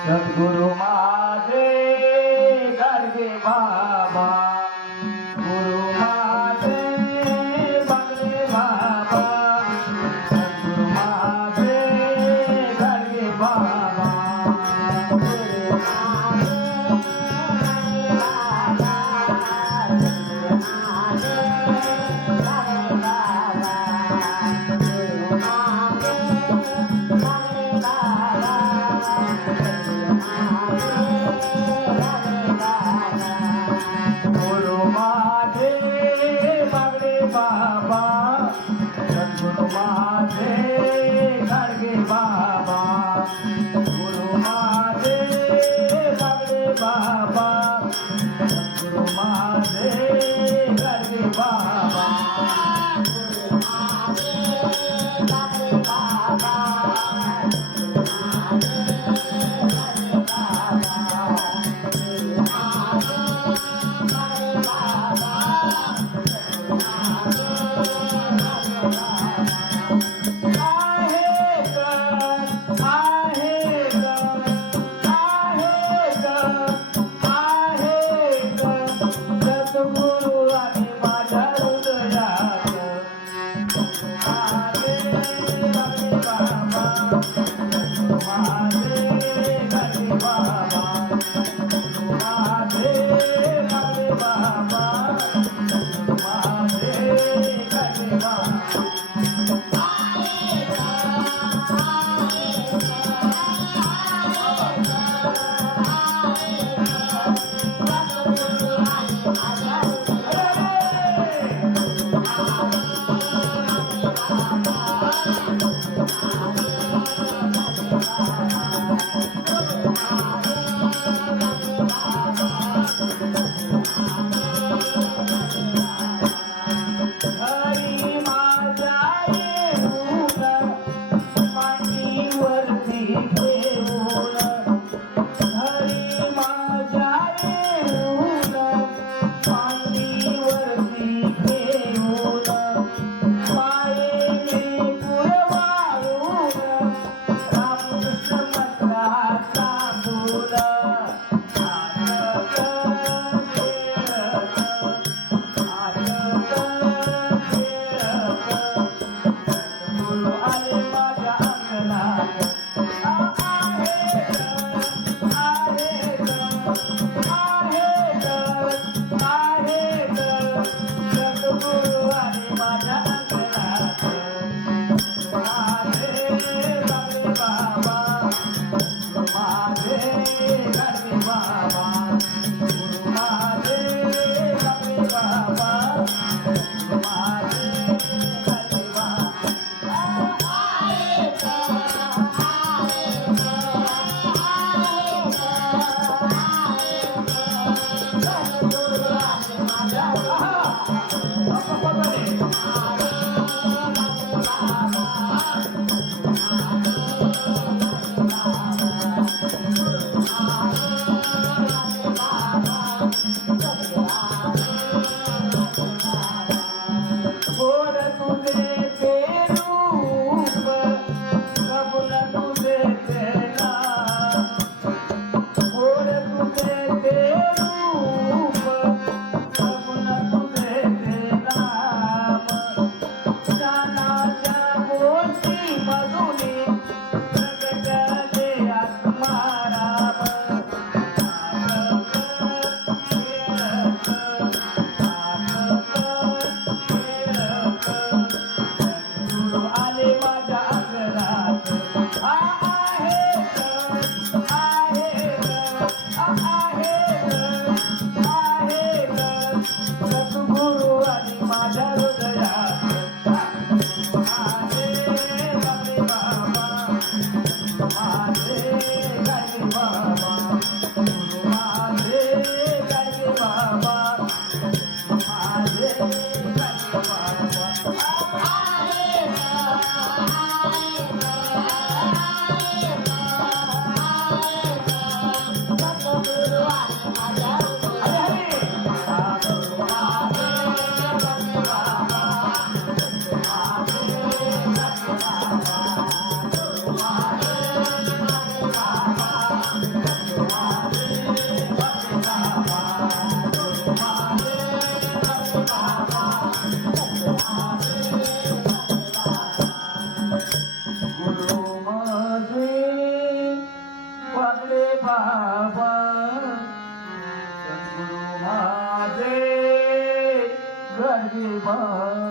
સદગુરુ મા सद्गुरु Father. बाबा सद्गुरु माझे गरजे बाबा